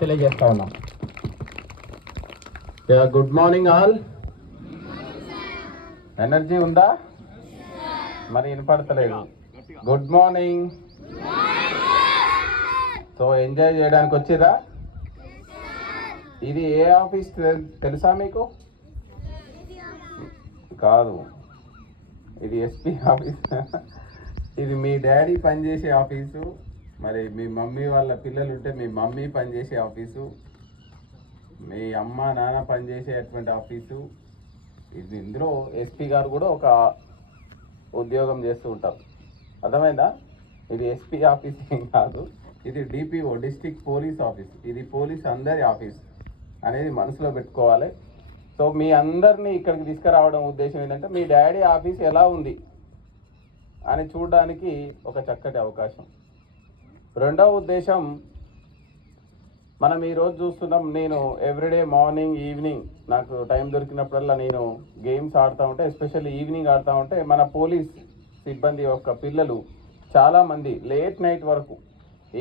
తెలియజేస్తా ఉన్నాం. Good morning all. Energy ఉందా? మరి వినపడతలేదు. Good morning. సో ఎంజాయ్ చేయడానికి వచ్చిరా? ఇది ఏ ఆఫీస్ తెలుసా మీకు? కాదు, ఇది ఎస్పీ ఆఫీస్. ఇది మీ డాడీ పనిచేసే ఆఫీసు. మరి మీ మమ్మీ వాళ్ళ పిల్లలు ఉంటే మీ మమ్మీ పనిచేసే ఆఫీసు, మీ అమ్మ నాన్న పనిచేసేటువంటి ఆఫీసు. ఇది ఇందులో ఎస్పీ గారు కూడా ఒక ఉద్యోగం చేస్తూ ఉంటారు. అర్థమైందా? ఇది ఎస్పీ ఆఫీస్ ఏం కాదు, ఇది డిపిఓ, డిస్ట్రిక్ట్ పోలీస్ ఆఫీస్. ఇది పోలీస్ అందరి ఆఫీస్ అనేది మనసులో పెట్టుకోవాలి. సో మీ అందరినీ ఇక్కడికి తీసుకురావడం ఉద్దేశం ఏంటంటే మీ డాడీ ఆఫీస్ ఎలా ఉంది అని చూడడానికి ఒక చక్కటి అవకాశం. రెండవ ఉద్దేశం, మనం ఈరోజు చూస్తున్నాం, నేను ఎవ్రీడే మార్నింగ్ ఈవినింగ్ నాకు టైం దొరికినప్పుడల్లా నేను గేమ్స్ ఆడుతూ ఉంటే, ఎస్పెషల్లీ ఈవినింగ్ ఆడుతూ ఉంటే మన పోలీస్ సిబ్బంది యొక్క పిల్లలు చాలామంది లేట్ నైట్ వరకు,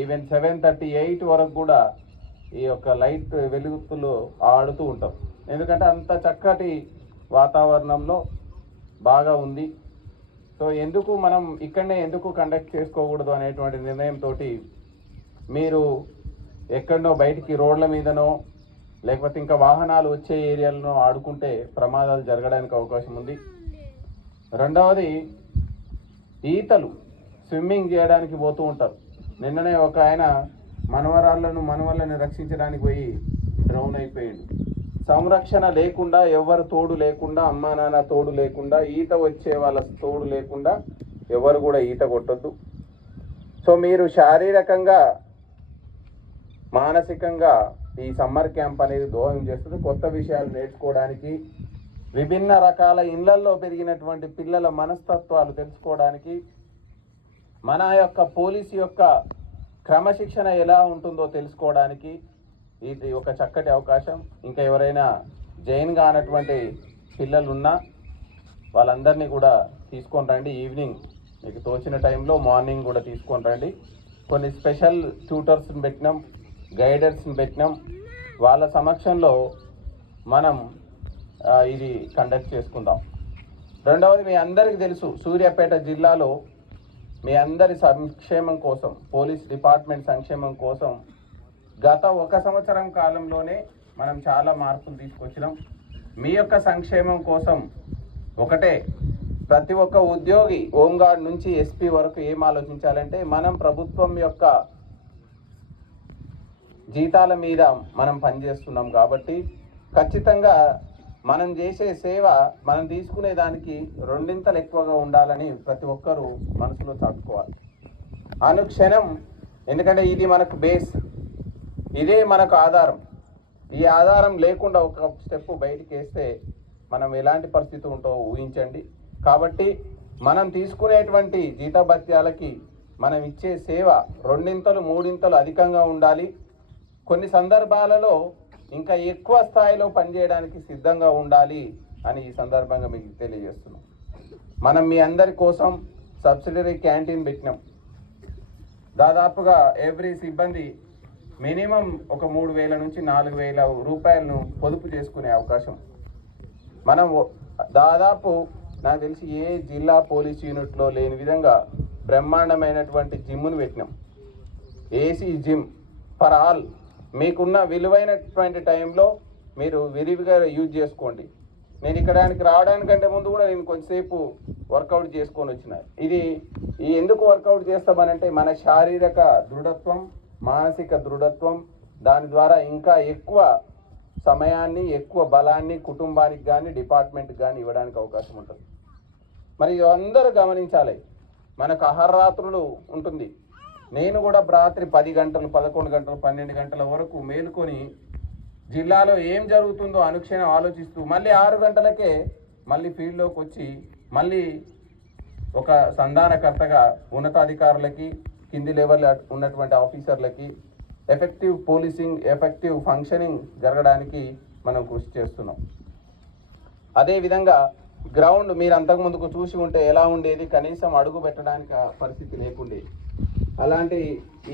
ఈవెన్ 7:38 వరకు కూడా ఈ యొక్క లైట్ వెలుగుతులో ఆడుతూ ఉంటాం. ఎందుకంటే అంత చక్కటి వాతావరణంలో బాగా ఉంది. సో ఎందుకు మనం ఇక్కడనే ఎందుకు కండక్ట్ చేసుకోకూడదు అనేటువంటి నిర్ణయంతో మీరు ఎక్కడనో బయటికి రోడ్ల మీదనో లేకపోతే ఇంకా వాహనాలు వచ్చే ఏరియాలను ఆడుకుంటే ప్రమాదాలు జరగడానికి అవకాశం ఉంది. రెండవది, ఈతలు స్విమ్మింగ్ చేయడానికి పోతూ ఉంటారు. నిన్ననే ఒక ఆయన మనవళ్ళని రక్షించడానికి పోయి డ్రౌన్ అయిపోయాడు. సంరక్షణ లేకుండా, ఎవరు తోడు లేకుండా, అమ్మా నాన్న తోడు లేకుండా, ఈత వచ్చే వాళ్ళ తోడు లేకుండా ఎవరు కూడా ఈత కొట్టొద్దు. సో మీరు శారీరకంగా మానసికంగా ఈ సమ్మర్ క్యాంప్ అనేది దోహదం చేస్తుంది. కొత్త విషయాలు నేర్చుకోవడానికి, విభిన్న రకాల ఇళ్లల్లో పెరిగినటువంటి పిల్లల మనస్తత్వాలు తెలుసుకోవడానికి, మన యొక్క పోలీసు యొక్క క్రమశిక్షణ ఎలా ఉంటుందో తెలుసుకోవడానికి ఇది ఒక చక్కటి అవకాశం. ఇంకా ఎవరైనా జైన్ కానటువంటి పిల్లలు ఉన్నా వాళ్ళందరినీ కూడా తీసుకొని రండి. ఈవినింగ్ మీకు తోచిన టైంలో మార్నింగ్ కూడా తీసుకొని రండి. కొన్ని స్పెషల్ ట్యూటర్స్ని పెట్టినాం, గైడర్స్ని పెట్టినాం. వాళ్ళ సమక్షంలో మనం ఇది కండక్ట్ చేసుకుందాం. రెండవది, మీ అందరికీ తెలుసు, సూర్యాపేట జిల్లాలో మీ అందరి సంక్షేమం కోసం, పోలీస్ డిపార్ట్మెంట్ సంక్షేమం కోసం గత 1 సంవత్సరం కాలంలోనే మనం చాలా మార్పులు తీసుకొచ్చినాం. మీ యొక్క సంక్షేమం కోసం ఒకటే, ప్రతి ఒక్క ఉద్యోగి హోంగార్డ్ నుంచి ఎస్పీ వరకు ఏం ఆలోచించాలంటే, మనం ప్రభుత్వం యొక్క జీతాల మీద మనం పనిచేస్తున్నాం కాబట్టి ఖచ్చితంగా మనం చేసే సేవ మనం తీసుకునే దానికి 2 ఎక్కువగా ఉండాలని ప్రతి ఒక్కరూ మనసులో చాటుకోవాలి అనుక్షణం. ఎందుకంటే ఇది మనకు బేస్, ఇదే మనకు ఆధారం. ఈ ఆధారం లేకుండా ఒక స్టెప్ బయటికి వేస్తే మనం ఎలాంటి పరిస్థితి ఉంటో ఊహించండి. కాబట్టి మనం తీసుకునేటువంటి జీతభత్యాలకి మనం ఇచ్చే సేవ 2 3 అధికంగా ఉండాలి. కొన్ని సందర్భాలలో ఇంకా ఎక్కువ స్థాయిలో పనిచేయడానికి సిద్ధంగా ఉండాలి అని ఈ సందర్భంగా మీకు తెలియజేస్తున్నాం. మనం మీ అందరి కోసం సబ్సిడరీ క్యాంటీన్ పెట్టినాం. దాదాపుగా ఎవ్రీ సిబ్బంది మినిమం ఒక 3,000 నుంచి 4,000 రూపాయలను పొదుపు చేసుకునే అవకాశం. మనం దాదాపు నాకు తెలిసి ఏ జిల్లా పోలీస్ యూనిట్లో లేని విధంగా బ్రహ్మాండమైనటువంటి జిమ్ను పెట్టినాం. AC gym for all. మీకున్న విలువైనటువంటి టైంలో మీరు విరివిగా యూజ్ చేసుకోండి. నేను ఇక్కడానికి రావడానికంటే ముందు కూడా నేను కొంచెంసేపు వర్కౌట్ చేసుకొని వచ్చిన. ఇది ఎందుకు వర్కౌట్ చేస్తామనంటే మన శారీరక దృఢత్వం, మానసిక దృఢత్వం, దాని ద్వారా ఇంకా ఎక్కువ సమయాన్ని, ఎక్కువ బలాన్ని కుటుంబానికి కానీ డిపార్ట్మెంట్కి కానీ ఇవ్వడానికి అవకాశం ఉంటుంది. మరి అందరూ గమనించాలి, మనకు అహర్రాత్రులు ఉంటుంది. నేను కూడా రాత్రి 10 గంటలు, 11 గంటలు, 12 గంటల వరకు మేలుకొని జిల్లాలో ఏం జరుగుతుందో అనుక్షణం ఆలోచిస్తూ మళ్ళీ 6 గంటలకే మళ్ళీ ఫీల్డ్లోకి వచ్చి మళ్ళీ ఒక సంధానకర్తగా ఉన్నతాధికారులకి, కింది లెవెల్ ఉన్నటువంటి ఆఫీసర్లకి ఎఫెక్టివ్ పోలీసింగ్, ఎఫెక్టివ్ ఫంక్షనింగ్ జరగడానికి మనం కృషి చేస్తున్నాం. అదేవిధంగా గ్రౌండ్ మీరు అంతకుముందుకు చూసి ఉంటే ఎలా ఉండేది, కనీసం అడుగు పెట్టడానికి పరిస్థితి లేకుండేది. అలాంటి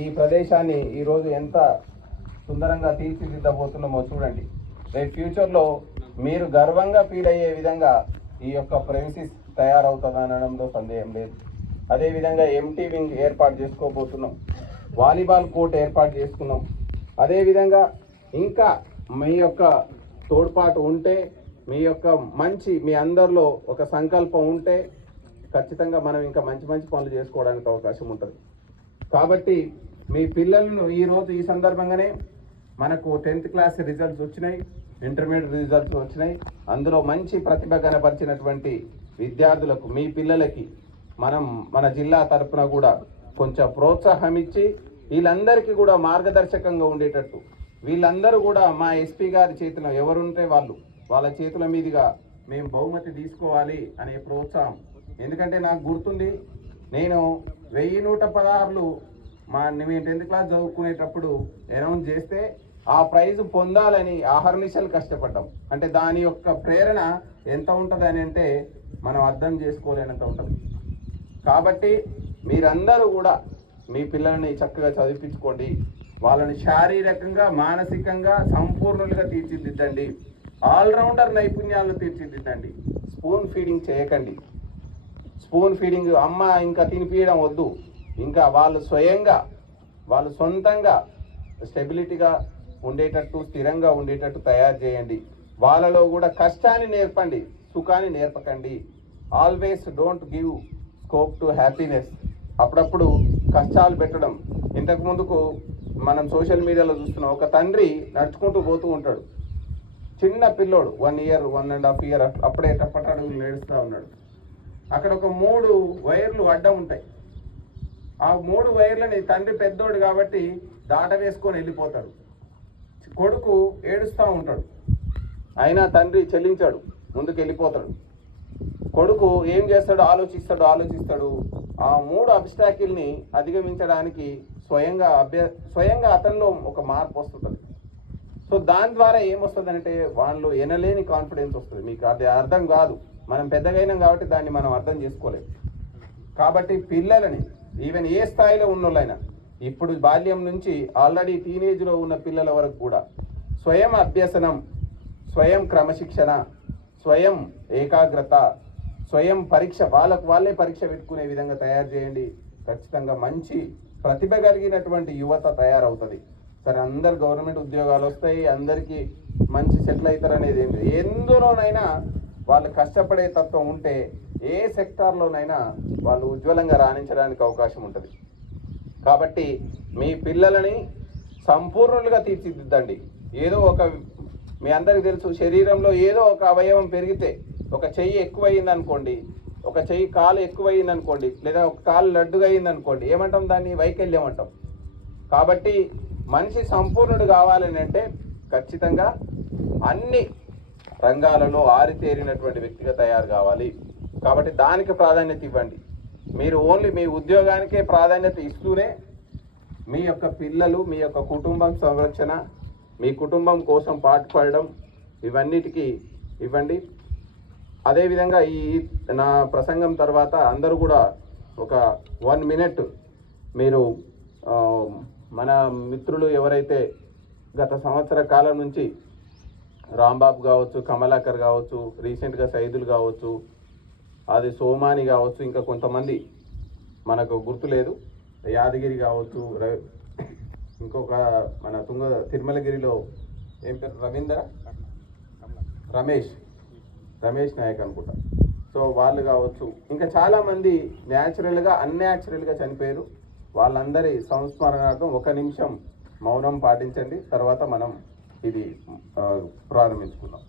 ఈ ప్రదేశాన్ని ఈరోజు ఎంత సుందరంగా తీర్చిదిద్దబోతున్నామో చూడండి. రేపు ఫ్యూచర్లో మీరు గర్వంగా ఫీల్ అయ్యే విధంగా ఈ యొక్క ప్రెమిసిస్ తయారవుతుంది అనడంలో సందేహం లేదు. అదేవిధంగా ఎంటీ వింగ్ ఏర్పాటు చేసుకోబోతున్నాం, వాలీబాల్ కోర్ట్ ఏర్పాటు చేసుకున్నాం. అదేవిధంగా ఇంకా మీ యొక్క తోడ్పాటు ఉంటే, మీ అందరిలో ఒక సంకల్పం ఉంటే ఖచ్చితంగా మనం ఇంకా మంచి మంచి పనులు చేసుకోవడానికి అవకాశం ఉంటుంది. కాబట్టి మీ పిల్లలను ఈరోజు ఈ సందర్భంగానే మనకు 10th క్లాస్ రిజల్ట్స్ వచ్చినాయి, ఇంటర్మీడియట్ రిజల్ట్స్ వచ్చినాయి. అందులో మంచి ప్రతిభ కనపరిచినటువంటి విద్యార్థులకు, మీ పిల్లలకి మన జిల్లా తరఫున కూడా కొంచెం ప్రోత్సాహం ఇచ్చి వీళ్ళందరికీ కూడా మార్గదర్శకంగా ఉండేటట్టు, వీళ్ళందరూ కూడా మా ఎస్పీ గారి చేతిలో ఎవరుంటే వాళ్ళ చేతుల మీదుగా మేము బహుమతి తీసుకోవాలి అనే ప్రోత్సాహం. ఎందుకంటే నాకు గుర్తుంది, నేను 1116 మేము 10th క్లాస్ చదువుకునేటప్పుడు అనౌన్స్ చేస్తే ఆ ప్రైజ్ పొందాలని ఆహర్నిశలు కష్టపడ్డాం. అంటే దాని యొక్క ప్రేరణ ఎంత ఉంటుంది అని అంటే మనం అర్థం చేసుకోలేనంత ఉంటుంది. కాబట్టి మీరందరూ కూడా మీ పిల్లల్ని చక్కగా చదివించుకోండి, వాళ్ళని శారీరకంగా మానసికంగా సంపూర్ణులుగా తీర్చిదిద్దండి, ఆల్రౌండర్ నైపుణ్యాలను తీర్చిదిద్దండి. స్పూన్ ఫీడింగ్ చేయకండి. స్పూన్ ఫీడింగ్ అమ్మ ఇంకా తినిపించడం వద్దు. ఇంకా వాళ్ళు సొంతంగా స్టెబిలిటీగా ఉండేటట్టు, స్థిరంగా ఉండేటట్టు తయారు చేయండి. వాళ్ళలో కూడా కష్టాన్ని నేర్పండి, సుఖాన్ని నేర్పకండి. Always don't give scope to happiness. అప్పుడప్పుడు కష్టాలు పెట్టడం. ఇంతకు ముందుకు మనం సోషల్ మీడియాలో చూస్తున్నాం, ఒక తండ్రి నడుచుకుంటూ పోతూ ఉంటాడు, చిన్న పిల్లోడు 1 year 1.5 year అప్పుడే టప్పటడుగులు నేడుస్తూ ఉన్నాడు. అక్కడ ఒక 3 వైర్లు అడ్డం ఉంటాయి. ఆ 3 వైర్లని తండ్రి పెద్దోడు కాబట్టి దాట వేసుకొని వెళ్ళిపోతాడు. కొడుకు ఏడుస్తూ ఉంటాడు, అయినా తండ్రి చెల్లించాడు, ముందుకు వెళ్ళిపోతాడు. కొడుకు ఏం చేస్తాడు, ఆలోచిస్తాడు. ఆ 3 అబ్స్టాకిల్ని అధిగమించడానికి స్వయంగా అతనిలో ఒక మార్పు వస్తుంటుంది. సో దాని ద్వారా ఏమొస్తుంది అంటే వాళ్ళు ఎనలేని కాన్ఫిడెన్స్ వస్తుంది. మీకు అది అర్థం కాదు, మనం పెద్దగైనాం కాబట్టి దాన్ని మనం అర్థం చేసుకోలేము. కాబట్టి పిల్లలని ఈవెన్ ఏ స్థాయిలో ఉన్నోళ్ళైనా, ఇప్పుడు బాల్యం నుంచి ఆల్రెడీ టీనేజ్లో ఉన్న పిల్లల వరకు కూడా స్వయం అభ్యసనం, స్వయం క్రమశిక్షణ, స్వయం ఏకాగ్రత, స్వయం పరీక్ష, వాళ్ళే పరీక్ష పెట్టుకునే విధంగా తయారు చేయండి. ఖచ్చితంగా మంచి ప్రతిభ కలిగినటువంటి యువత తయారవుతుంది. సరే, అందరు గవర్నమెంట్ ఉద్యోగాలు వస్తాయి, అందరికీ మంచి సెటిల్ అవుతారు అనేది ఏం లేదు. ఎందులోనైనా వాళ్ళు కష్టపడే తత్వం ఉంటే ఏ సెక్టార్లోనైనా వాళ్ళు ఉజ్వలంగా రాణించడానికి అవకాశం ఉంటుంది. కాబట్టి మీ పిల్లలని సంపూర్ణులుగా తీర్చిదిద్దండి. మీ అందరికీ తెలుసు, శరీరంలో ఏదో ఒక అవయవం పెరిగితే, ఒక చెయ్యి ఎక్కువైంది అనుకోండి, ఒక చెయ్యి కాలు ఎక్కువైంది అనుకోండి, లేదా ఒక కాలు లడ్డుగా అయింది అనుకోండి, ఏమంటాం, దాన్ని వైకల్యం అంటాం. కాబట్టి మనిషి సంపూర్ణుడు కావాలని అంటే ఖచ్చితంగా అన్ని రంగాలలో ఆరితేరినటువంటి వ్యక్తిగా తయారు కావాలి. కాబట్టి దానికి ప్రాధాన్యత ఇవ్వండి. మీరు ఓన్లీ మీ ఉద్యోగానికే ప్రాధాన్యత ఇస్తూనే మీ యొక్క పిల్లలు, మీ యొక్క కుటుంబం సంరక్షణ, మీ కుటుంబం కోసం పాటుపడడం, ఇవన్నిటికీ ఇవ్వండి. అదేవిధంగా నా ప్రసంగం తర్వాత అందరూ కూడా ఒక 1 minute మీరు మన మిత్రులు ఎవరైతే గత సంవత్సర కాలం నుంచి రాంబాబు కావచ్చు, కమలాకర్ కావచ్చు, రీసెంట్గా సైదులు కావచ్చు, అది సోమాని కావచ్చు, ఇంకా కొంతమంది మనకు గుర్తులేదు, యాదగిరి కావచ్చు, ఇంకొక మన తిరుమలగిరిలో ఏం పేరు, రమేష్ నాయక్ అనుకుంటా. సో వాళ్ళు కావచ్చు, ఇంకా చాలామంది న్యాచురల్గా అన్యాచురల్గా చనిపోయారు. వాళ్ళందరి సంస్మరణార్థం 1 నిమిషం మౌనం పాటించండి. తర్వాత మనం ఇది ప్రారంభించుకుందాం.